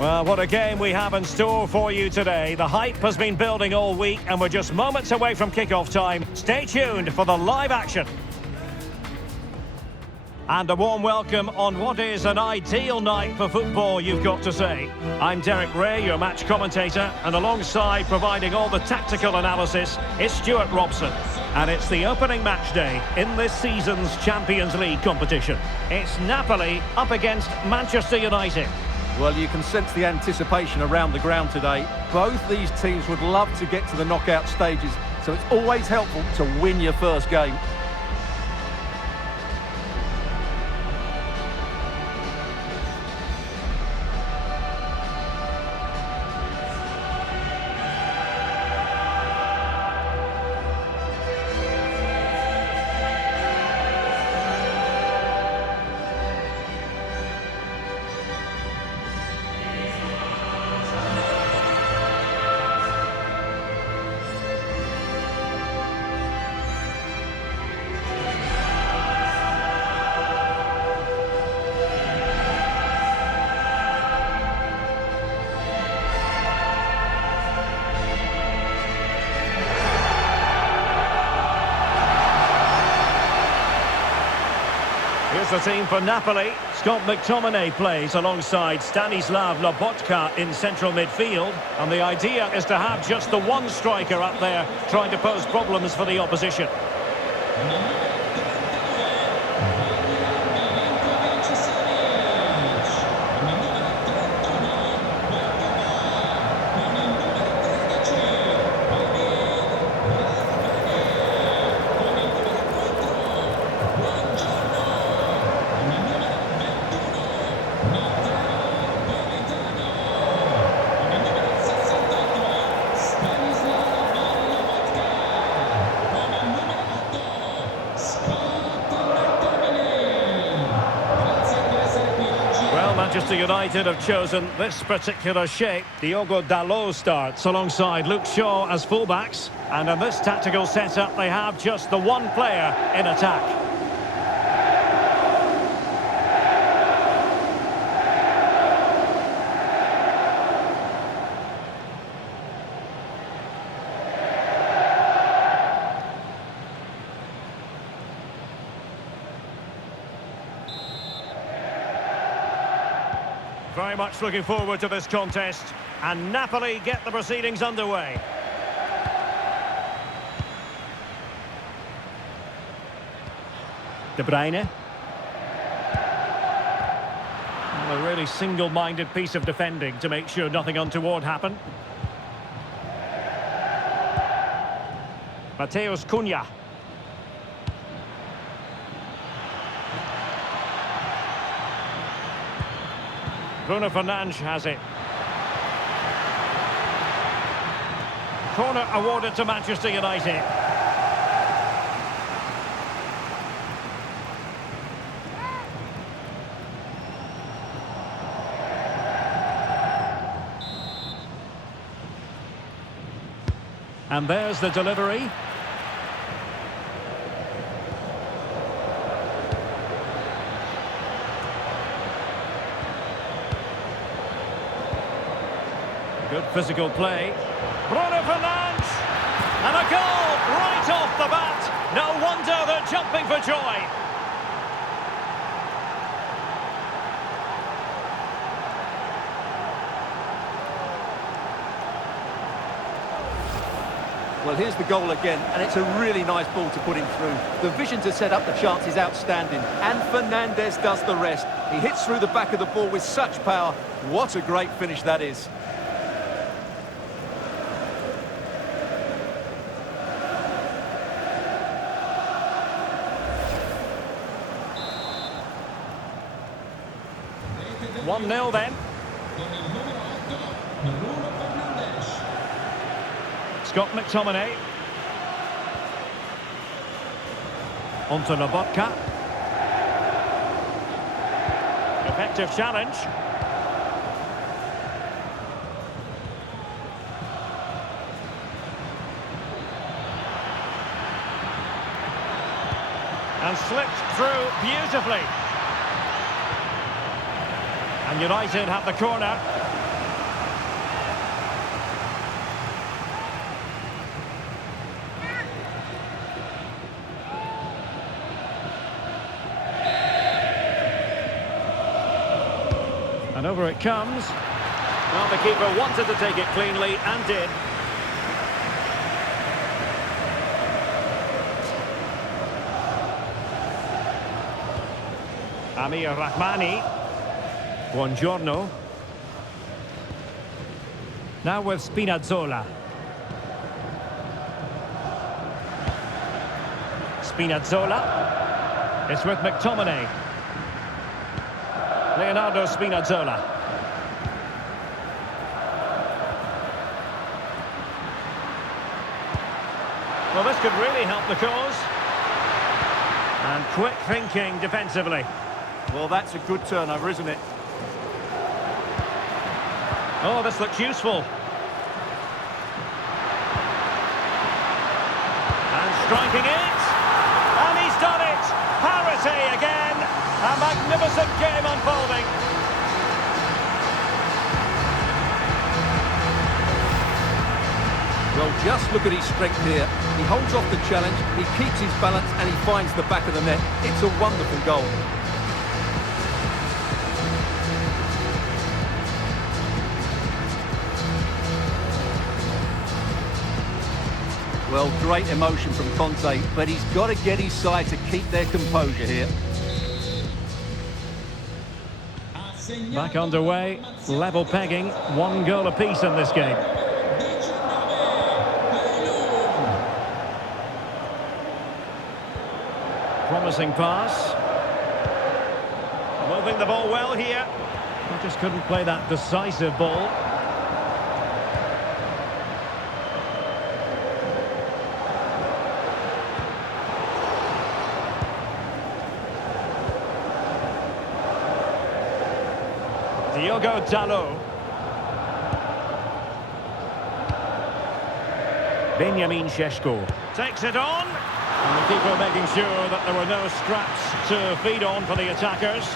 Well, what a game we have in store for you today. The hype has been building all week and we're just moments away from kick-off time. Stay tuned for the live action. And a warm welcome on what is an ideal night for football, you've got to say. I'm Derek Ray, your match commentator, and alongside providing all the tactical analysis is Stuart Robson. And it's the opening match day in this season's Champions League competition. It's Napoli up against Manchester United. Well, you can sense the anticipation around the ground today. Both these teams would love to get to the knockout stages, so it's always helpful to win your first game. Here's the team for Napoli. Scott McTominay plays alongside Stanislav Lobotka in central midfield. And the idea is to have just the one striker up there trying to pose problems for the opposition. Manchester United have chosen this particular shape. Diogo Dalot starts alongside Luke Shaw as fullbacks. And in this tactical setup, they have just the one player in attack. Very much looking forward to this contest. And Napoli get the proceedings underway. De Bruyne. Well, a really single-minded piece of defending to make sure nothing untoward happened. Mateus Cunha. Bruno Fernandes has it. Corner awarded to Manchester United. And there's the delivery. Good physical play. Bruno Fernandes! And a goal right off the bat. No wonder they're jumping for joy. Well, here's the goal again, and it's a really nice ball to put him through. The vision to set up the chance is outstanding, and Fernandes does the rest. He hits through the back of the ball with such power. What a great finish that is. One 0 then. Scott McTominay. On to Lobotka. Effective challenge. And slipped through beautifully. And United have the corner. And over it comes. Well, the keeper wanted to take it cleanly and did. Amir Rahmani. Buongiorno. Now with Spinazzola. Spinazzola. It's with McTominay. Leonardo Spinazzola. Well, this could really help the cause. And quick thinking defensively. Well, that's a good turnover, isn't it? Oh, this looks useful. And striking it. And he's done it. Parity again. A magnificent game unfolding. Well, just look at his strength here. He holds off the challenge, he keeps his balance, and he finds the back of the net. It's a wonderful goal. Well, great emotion from Conte, but he's got to get his side to keep their composure here. Back underway, level pegging, 1 goal apiece in this game. Promising pass. Moving the ball well here. He just couldn't play that decisive ball. Diogo Dalot. Benjamin Šeško takes it on. And the keeper making sure that there were no scraps to feed on for the attackers.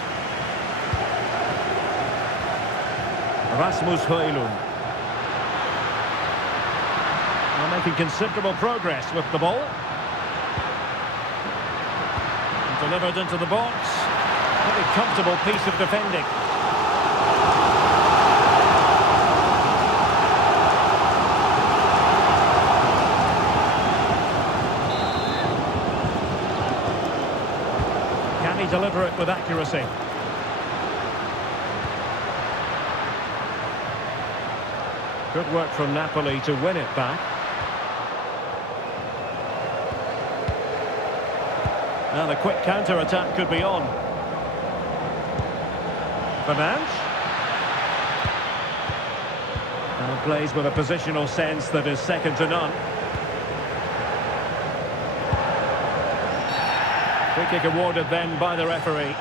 Rasmus Højlund. Well, making considerable progress with the ball. And delivered into the box. Very comfortable piece of defending. Deliver it with accuracy. Good work from Napoli to win it back. Now the quick counter-attack could be on. Fernandes. Now plays with a positional sense that is second to none. Free kick awarded then by the referee.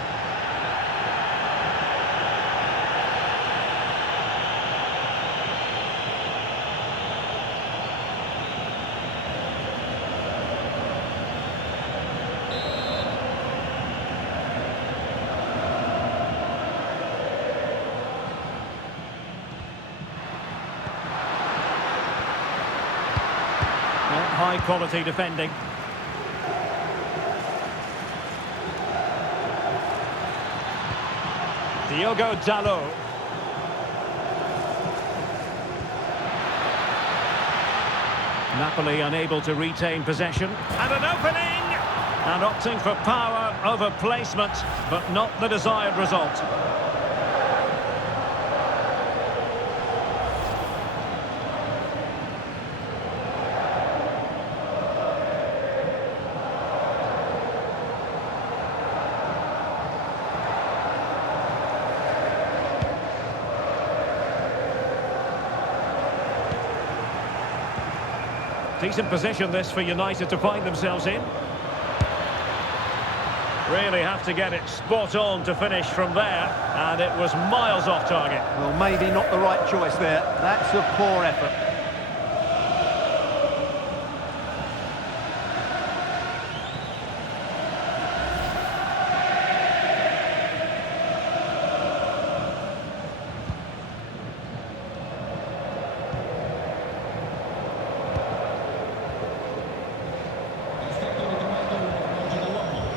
High quality defending. Diogo Dalot. Napoli unable to retain possession. And an opening! And opting for power over placement, but not the desired result. Decent position this for United to find themselves in. Really have to get it spot on to finish from there, and it was miles off target. Well, maybe not the right choice there. That's a poor effort.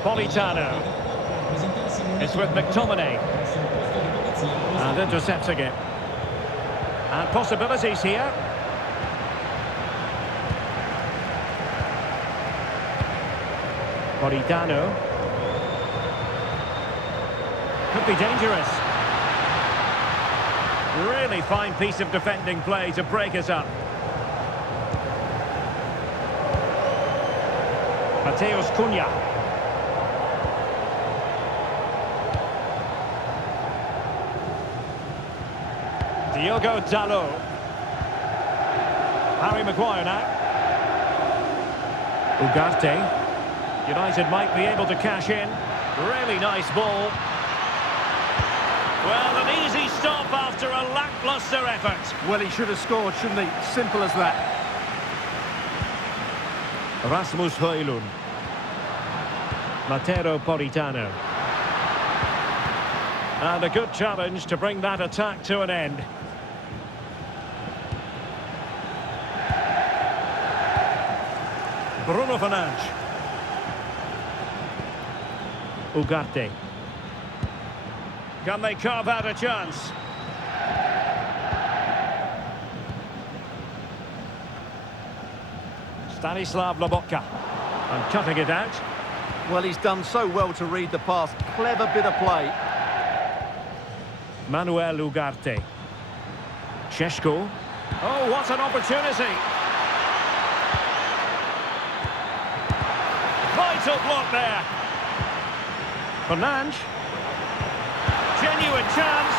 Politano. It's with McTominay. And intercepting it. And possibilities here. Politano. Could be dangerous. Really fine piece of defending play to break us up. Mateus Cunha. Diogo Dalot. Harry Maguire now. Ugarte. United might be able to cash in. Really nice ball. Well, an easy stop after a lacklustre effort. Well, he should have scored, shouldn't he? Simple as that. Rasmus Højlund. Matteo Politano. And a good challenge to bring that attack to an end. Bruno Fernandes. Ugarte. Can they carve out a chance? Stanislav Lobotka. And cutting it out. Well, he's done so well to read the pass. Clever bit of play. Manuel Ugarte. Šeško. Oh, what an opportunity. Vital block there. Fernandes. Genuine chance.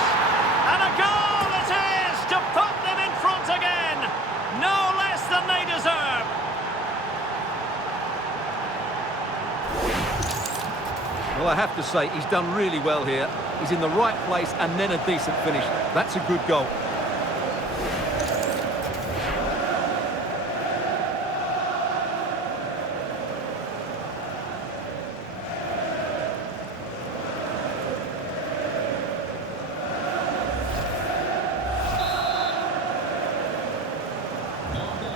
And a goal it is to put them in front again. No less than they deserve. Well, I have to say, he's done really well here. He's in the right place and then a decent finish. That's a good goal.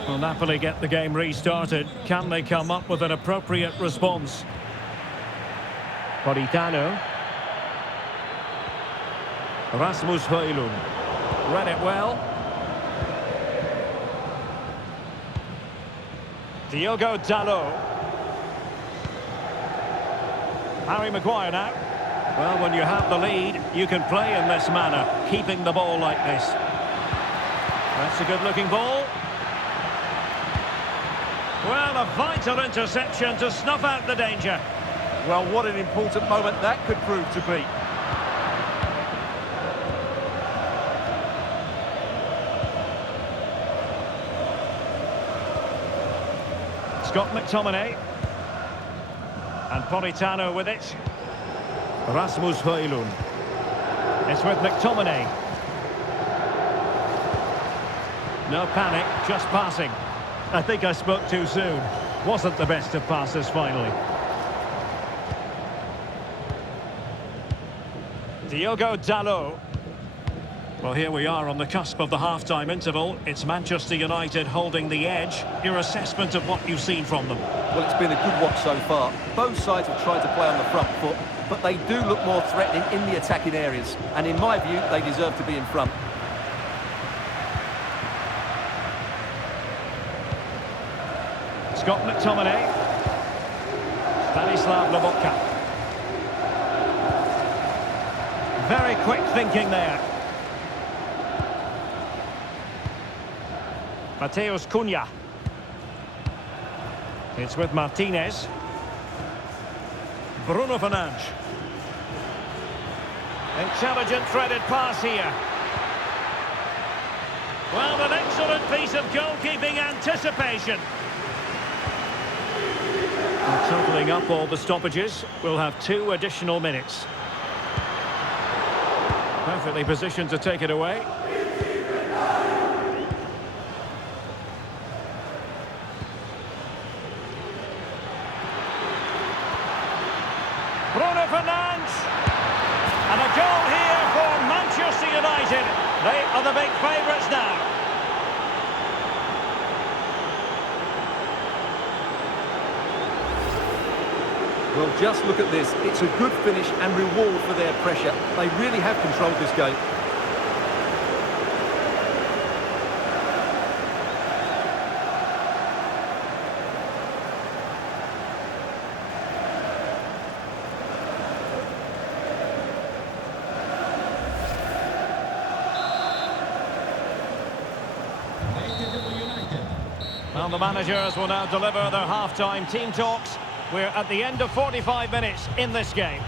Will Napoli get the game restarted? Can they come up with an appropriate response? Politano. Rasmus Højlund. Read it well. Diogo Dalot. Harry Maguire now. Well, when you have the lead, you can play in this manner, keeping the ball like this. That's a good-looking ball. Well, a vital interception to snuff out the danger. Well, what an important moment that could prove to be. Scott McTominay. And Politano with it. Rasmus Højlund. It's with McTominay. No panic, just passing. I think I spoke too soon. Wasn't the best of passes finally. Diogo Dalot. Well, here we are on the cusp of the half-time interval. It's Manchester United holding the edge. Your assessment of what you've seen from them? Well, it's been a good watch so far. Both sides have tried to play on the front foot, but they do look more threatening in the attacking areas. And in my view, they deserve to be in front. Scott McTominay. Stanislav Lobotka. Very quick thinking there. Mateus Cunha. It's with Martinez. Bruno Fernandes. Intelligent threaded pass here. Well, an excellent piece of goalkeeping anticipation. And totalling up all the stoppages, we'll have 2 additional minutes. Perfectly positioned to take it away. Bruno Fernandes. And a goal here for Manchester United. They are the big favourites now. Well, Just look at this. It's a good finish and reward for their pressure. They really have controlled this game. Well, the managers will now deliver their half-time team talks. We're at the end of 45 minutes in this game.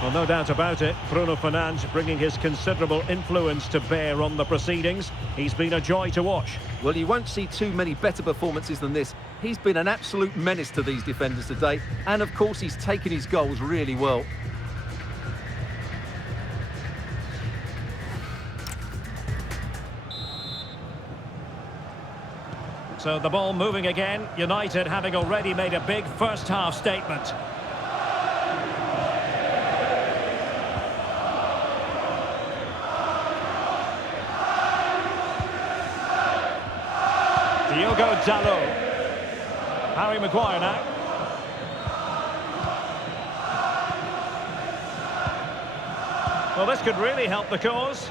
Well, no doubt about it, Bruno Fernandes bringing his considerable influence to bear on the proceedings. He's been a joy to watch. Well, you won't see too many better performances than this. He's been an absolute menace to these defenders today, and of course he's taken his goals really well. So the ball moving again, United having already made a big first-half statement. Diogo Dalot. Harry Maguire now. Well, this could really help the cause.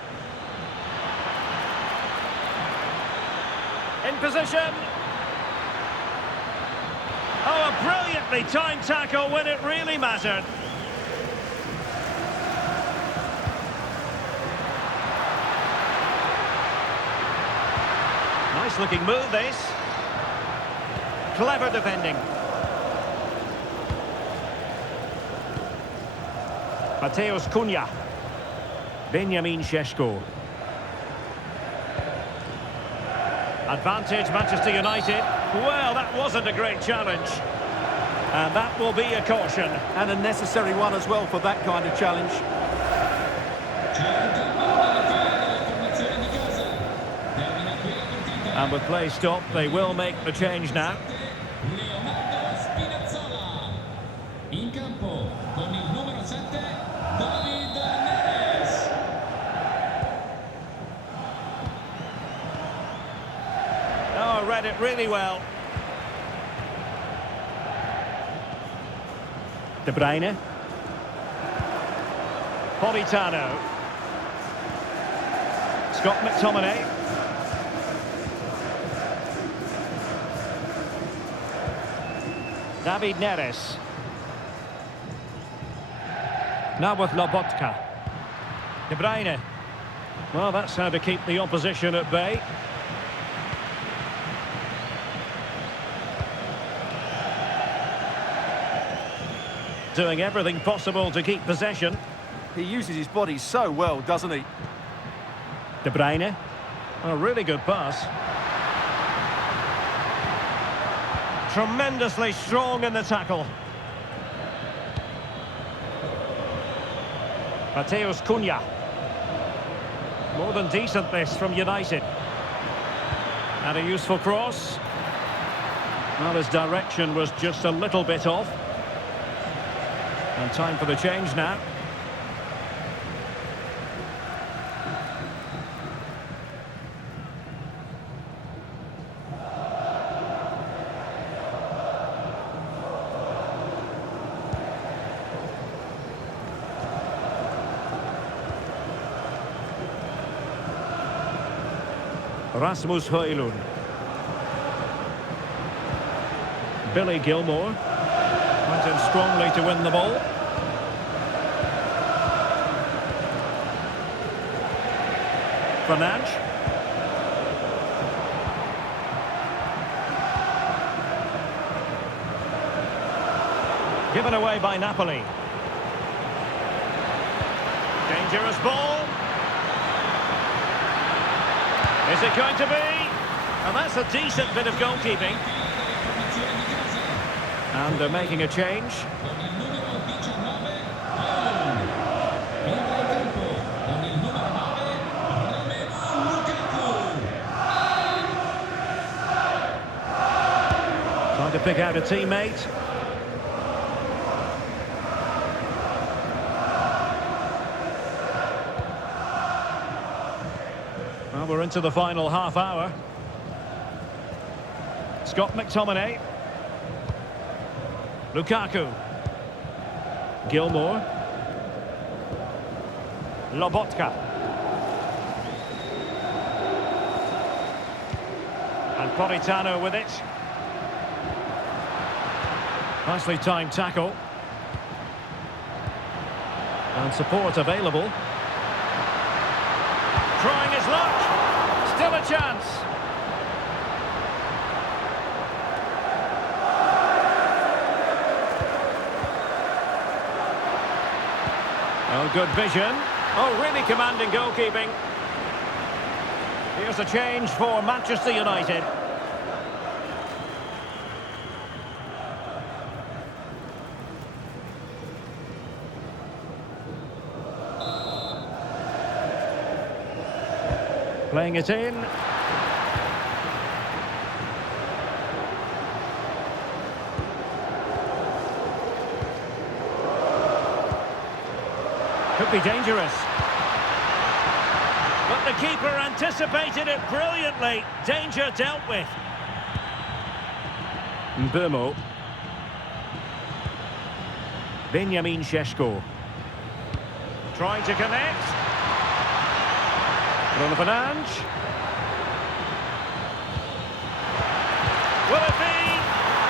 In position. Oh, a brilliantly timed tackle when it really mattered. Nice looking move, this. Clever defending. Mateus Cunha. Benjamin Šeško. Advantage Manchester United. Well, that wasn't a great challenge. And that will be a caution. And a necessary one as well for that kind of challenge. And with play stopped, they will make the change now. In campo con il numero 7 David. Oh, read it really well. De Bruyne. Politano. Scott McTominay. David Neres. Now with Lobotka. De Bruyne. Well, that's how to keep the opposition at bay. Doing everything possible to keep possession. He uses his body so well, doesn't he? De Bruyne. A really good pass. Tremendously strong in the tackle. Mateus Cunha. More than decent this from United. And a useful cross. Well, his direction was just a little bit off. And time for the change now. Rasmus Højlund. Billy Gilmore. Went in strongly to win the ball. Fernandes. Given away by Napoli. Dangerous ball. Is it going to be? And that's a decent bit of goalkeeping. And they're making a change. Trying to pick out a teammate. Well, we're into the final half hour. Scott McTominay. Lukaku. Gilmour. Lobotka. And Politano with it. Nicely timed tackle. And support available. Trying his luck. Still a chance. Oh, good vision. Oh, really commanding goalkeeping. Here's a change for Manchester United. Playing it in. Could be dangerous. But the keeper anticipated it brilliantly. Danger dealt with. Mbeumo. Benjamin Šeško. Trying to connect. Bruno Fernandes. Will it be?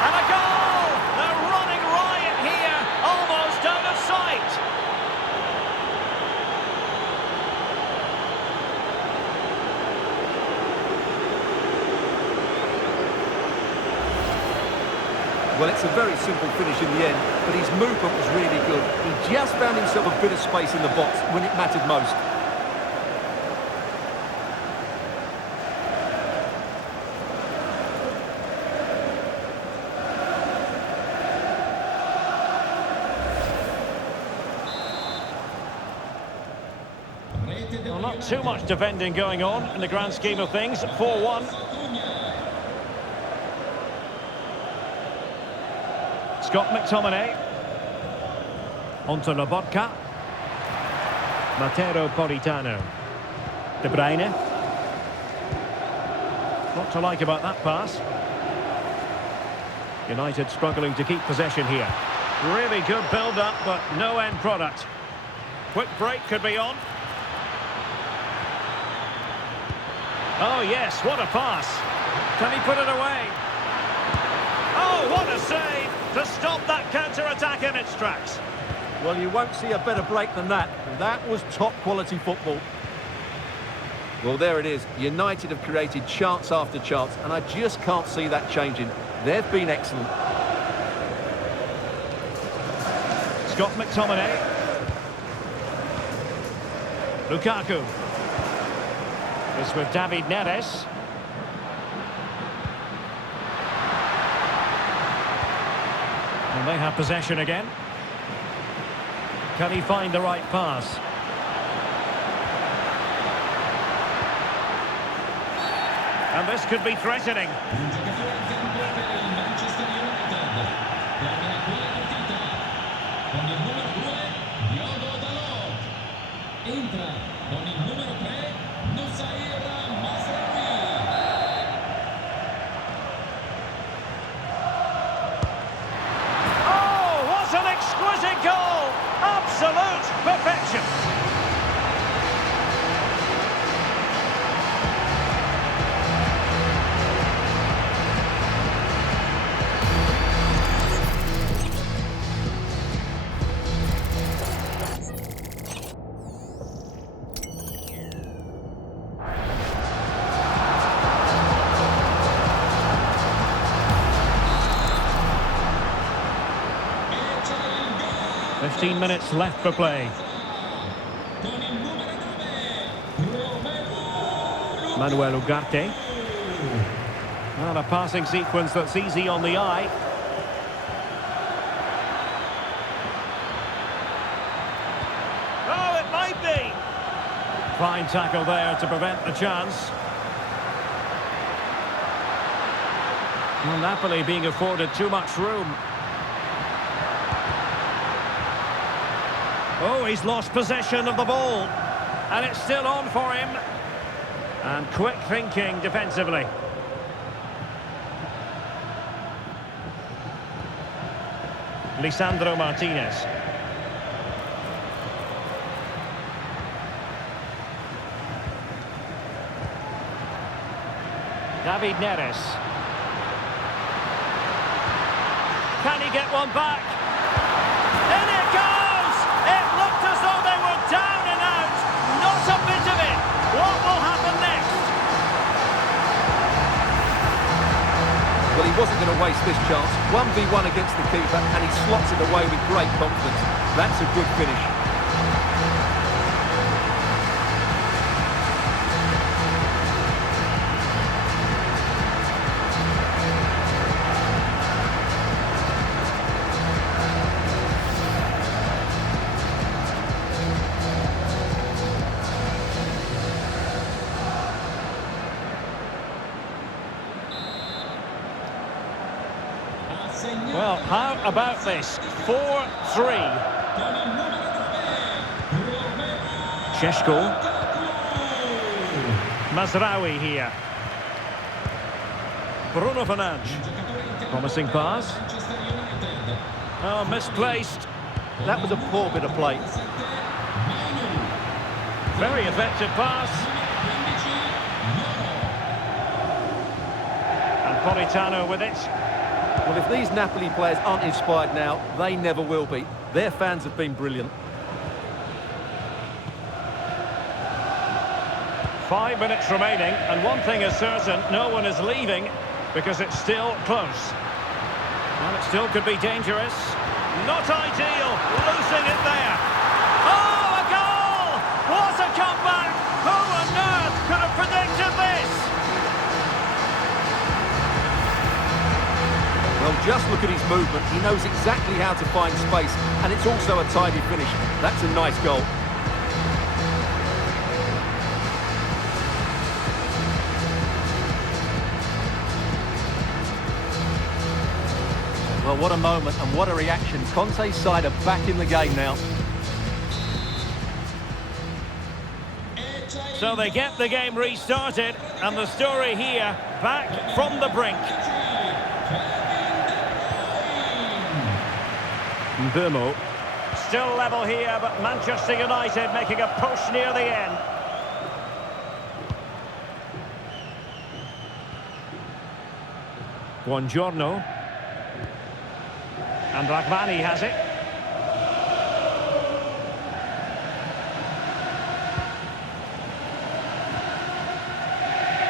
And a goal! They're running riot here, almost out of sight. Well, it's a very simple finish in the end, but his movement was really good. He just found himself a bit of space in the box when it mattered most. Well, not too much defending going on in the grand scheme of things. 4-1. Scott McTominay. Onto Lobotka. Matteo Politano. De Bruyne. What to like about that pass. United struggling to keep possession here. Really good build-up, but no end product. Quick break could be on. Oh, yes, what a pass. Can he put it away? Oh, what a save to stop that counter-attack in its tracks. Well, you won't see a better break than that. That was top-quality football. Well, there it is. United have created chance after chance, and I just can't see that changing. They've been excellent. Scott McTominay. Lukaku. This with David Neres. And they have possession again. Can he find the right pass? And this could be threatening. Goal! Absolute perfection! Minutes left for play. Manuel Ugarte. Well, a passing sequence that's easy on the eye. Oh, it might be. Fine tackle there to prevent the chance. Well, Napoli being afforded too much room. Oh, he's lost possession of the ball. And it's still on for him. And quick thinking defensively. Lisandro Martinez. David Neres. Can he get one back? In it goes! It looked as though they were down and out. Not a bit of it. What will happen next? Well, he wasn't going to waste this chance. 1v1 against the keeper, and he slots it away with great confidence. That's a good finish. Well, how about this? 4-3. Šeško. Mazraoui here. Bruno Fernandes. Promising pass. Oh, misplaced. That was a poor bit of play. Very effective pass. And Politano with it. Well, if these Napoli players aren't inspired now, they never will be. Their fans have been brilliant. 5 minutes remaining, and one thing is certain, no one is leaving because it's still close. And it still could be dangerous. Not ideal, losing it there. Oh, a goal! What a comeback! Who on earth could have predicted this? Well, just look at his movement. He knows exactly how to find space, and it's also a tidy finish. That's a nice goal. Well, what a moment and what a reaction. Conte's side are back in the game now. So they get the game restarted, and the story here, back from the brink. Mbeumo. Still level here, but Manchester United making a push near the end. Buongiorno. And Rahmani has it.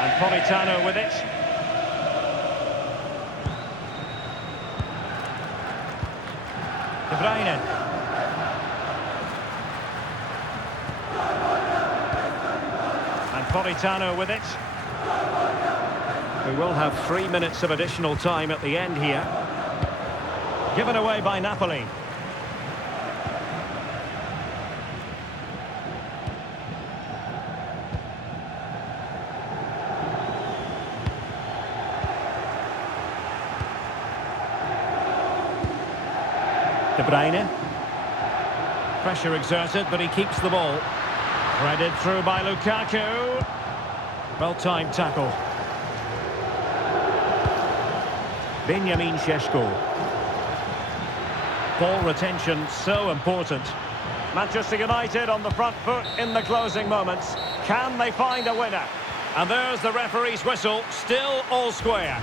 And Politano with it. Bruyne. And Politano with it. We will have 3 minutes of additional time at the end here. Given away by Napoli. De Bruyne. Pressure exerted, but he keeps the ball. Threaded through by Lukaku. Well-timed tackle. Benjamin Šeško. Ball retention so important. Manchester United on the front foot in the closing moments. Can they find a winner? And there's the referee's whistle, still all square.